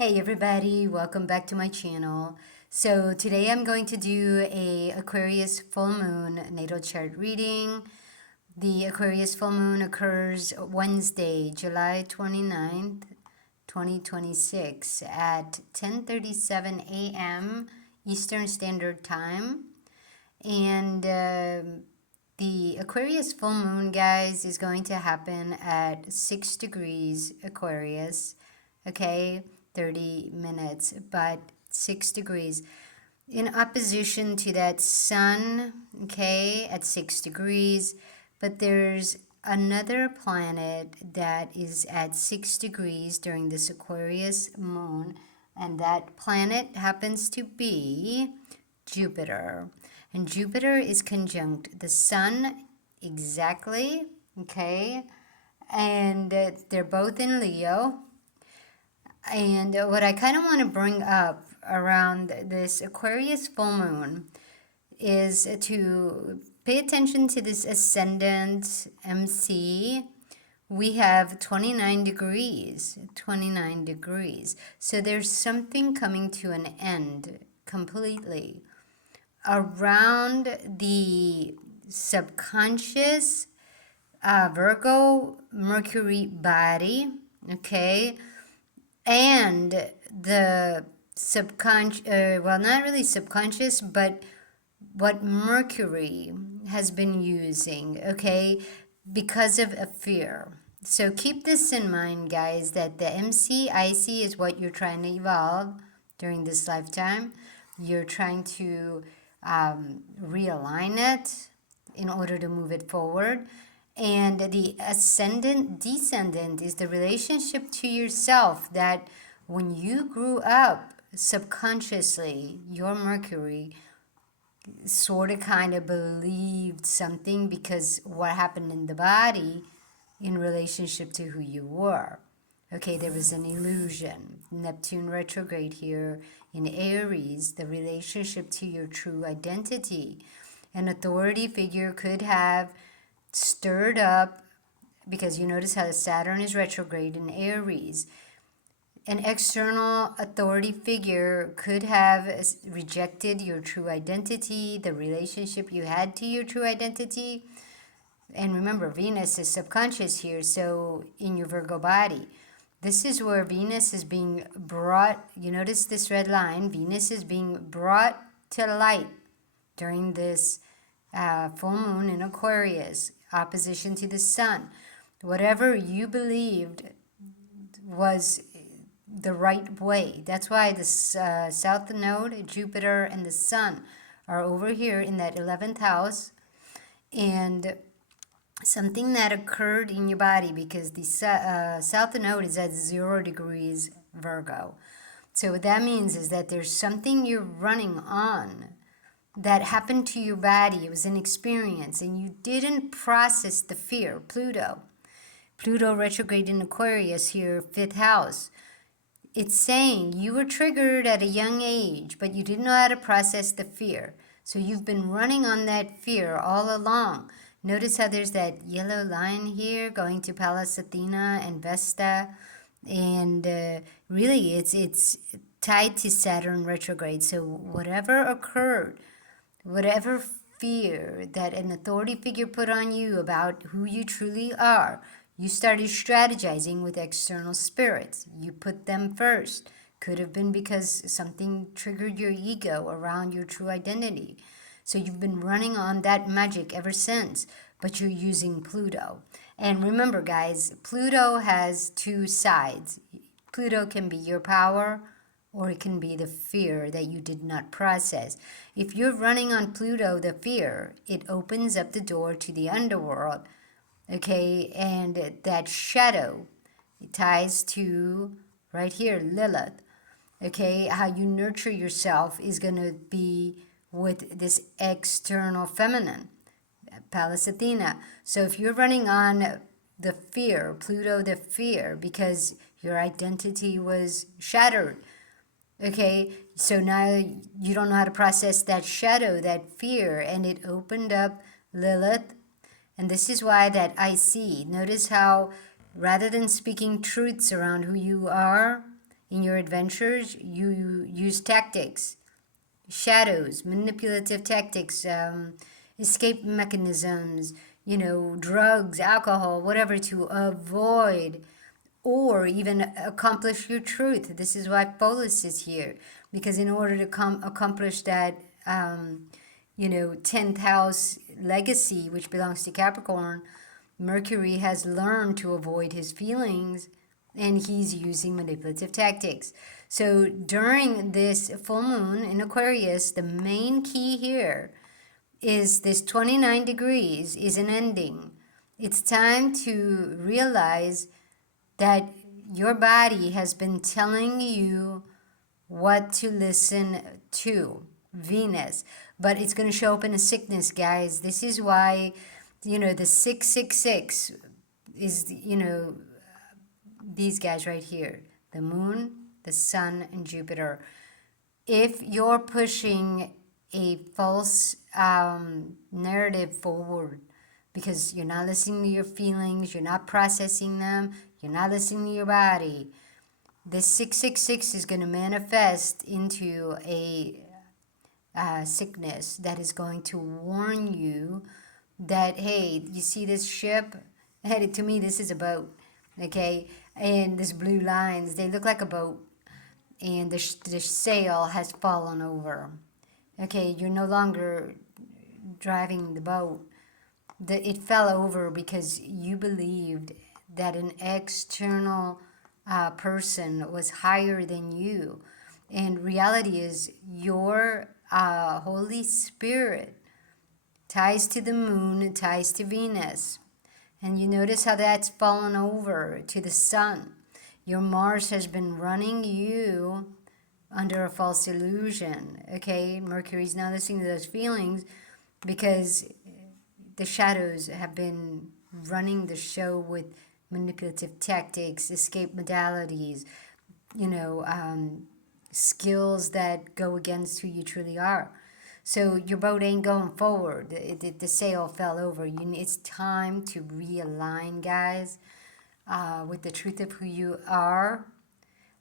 Hey everybody, welcome back to my channel. So today I'm going to do a Aquarius full moon natal chart reading. The Aquarius full moon occurs Wednesday, July 29th, 2026 at 10:37 a.m. Eastern Standard Time. And the Aquarius full moon, guys, is going to happen at 6 degrees Aquarius. Okay, 30 minutes, but 6 degrees. In opposition to that sun, okay, at 6 degrees. But there's another planet that is at 6 degrees during this Aquarius moon. And that planet happens to be Jupiter. And Jupiter is conjunct the sun exactly, okay? And they're both in Leo. And what I kind of want to bring up around this Aquarius full moon is to pay attention to this ascendant MC. We have 29 degrees, 29 degrees. So there's something coming to an end completely around the subconscious Virgo Mercury body, okay, and the subconscious, well, not really subconscious, but what Mercury has been using, okay, because of a fear. So keep this in mind, guys, that the MCIC is what you're trying to evolve during this lifetime. You're trying to realign it in order to move it forward. And the ascendant descendant is the relationship to yourself that when you grew up subconsciously, your Mercury sort of kind of believed something because what happened in the body in relationship to who you were. Okay, there was an illusion. Neptune retrograde here in Aries, the relationship to your true identity. An authority figure could have stirred up, because you notice how Saturn is retrograde in Aries. An external authority figure could have rejected your true identity, the relationship you had to your true identity. And remember, Venus is subconscious here, so in your Virgo body. This is where Venus is being brought, you notice this red line, Venus is being brought to light during this full moon in Aquarius, opposition to the sun. Whatever you believed was the right way. That's why the South Node, Jupiter, and the Sun are over here in that 11th house. And something that occurred in your body, because the South Node is at 0 degrees Virgo. So what that means is that there's something you're running on that happened to your body. It was an experience, and you didn't process the fear. Pluto retrograde in Aquarius here, 5th house. It's saying you were triggered at a young age, but you didn't know how to process the fear. So you've been running on that fear all along. Notice how there's that yellow line here going to Pallas Athena and Vesta. And really, it's tied to Saturn retrograde. So whatever occurred, whatever fear that an authority figure put on you about who you truly are, you started strategizing with external spirits. You put them first. Could have been because something triggered your ego around your true identity. So you've been running on that magic ever since, but you're using Pluto. And remember, guys, Pluto has two sides. Pluto can be your power, or it can be the fear that you did not process. If you're running on Pluto, the fear, it opens up the door to the underworld. Okay, and that shadow, it ties to right here, Lilith. Okay, how you nurture yourself is going to be with this external feminine, Pallas Athena. So if you're running on the fear, Pluto, the fear, because your identity was shattered, okay, so now you don't know how to process that shadow, that fear, and it opened up Lilith. And this is why that IC, notice how rather than speaking truths around who you are, In your adventures, you use tactics, shadows, manipulative tactics, escape mechanisms, drugs, alcohol, whatever, to avoid or even accomplish your truth. This is why Polis is here, because in order to accomplish that, 10th house legacy, which belongs to Capricorn, Mercury has learned to avoid his feelings and he's using manipulative tactics. So during this full moon in Aquarius, the main key here is this 29 degrees is an ending. It's time to realize that your body has been telling you what to listen to, Venus, but it's going to show up in a sickness, guys. This is why, the 666 is, these guys right here, the moon, the sun, and Jupiter. If you're pushing a false narrative forward because you're not listening to your feelings, you're not processing them, you're not listening to your body, this 666 is going to manifest into a sickness that is going to warn you that, hey, you see this ship headed to me? This is a boat, okay? And these blue lines, they look like a boat, and the sail has fallen over. Okay, you're no longer driving the boat. It fell over because you believed that an external person was higher than you. And reality is your Holy Spirit ties to the moon, ties to Venus. And you notice how that's fallen over to the sun. Your Mars has been running you under a false illusion. Okay, Mercury's not listening to those feelings because the shadows have been running the show with manipulative tactics, escape modalities, skills that go against who you truly are. So your boat ain't going forward. The sail fell over. It's time to realign, guys, with the truth of who you are,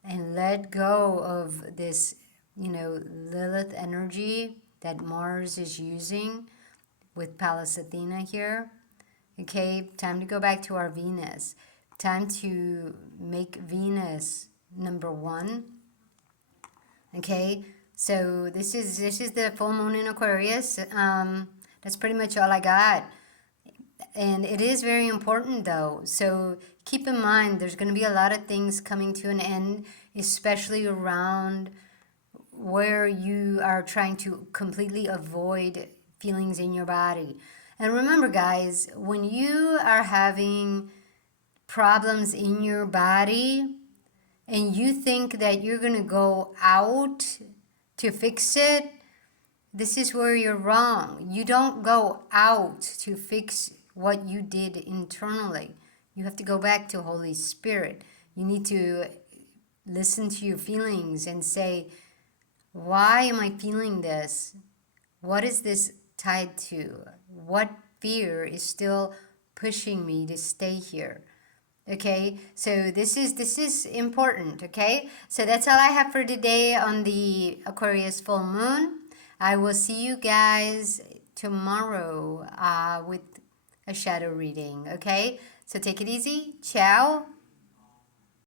and let go of this, Lilith energy that Mars is using with Pallas Athena here. Okay, time to go back to our Venus. Time to make Venus number one. Okay, so this is the full moon in Aquarius. That's pretty much all I got. And it is very important though. So keep in mind there's going to be a lot of things coming to an end, especially around where you are trying to completely avoid feelings in your body. And remember, guys, when you are having problems in your body and you think that you're going to go out to fix it, this is where you're wrong. You don't go out to fix what you did internally. You have to go back to Holy Spirit. You need to listen to your feelings and say, why am I feeling this? What is this tied to? What fear is still pushing me to stay here? Okay, so this is important. Okay, so that's all I have for today on the Aquarius full moon. I will see you guys tomorrow with a shadow reading. Okay, so take it easy. Ciao.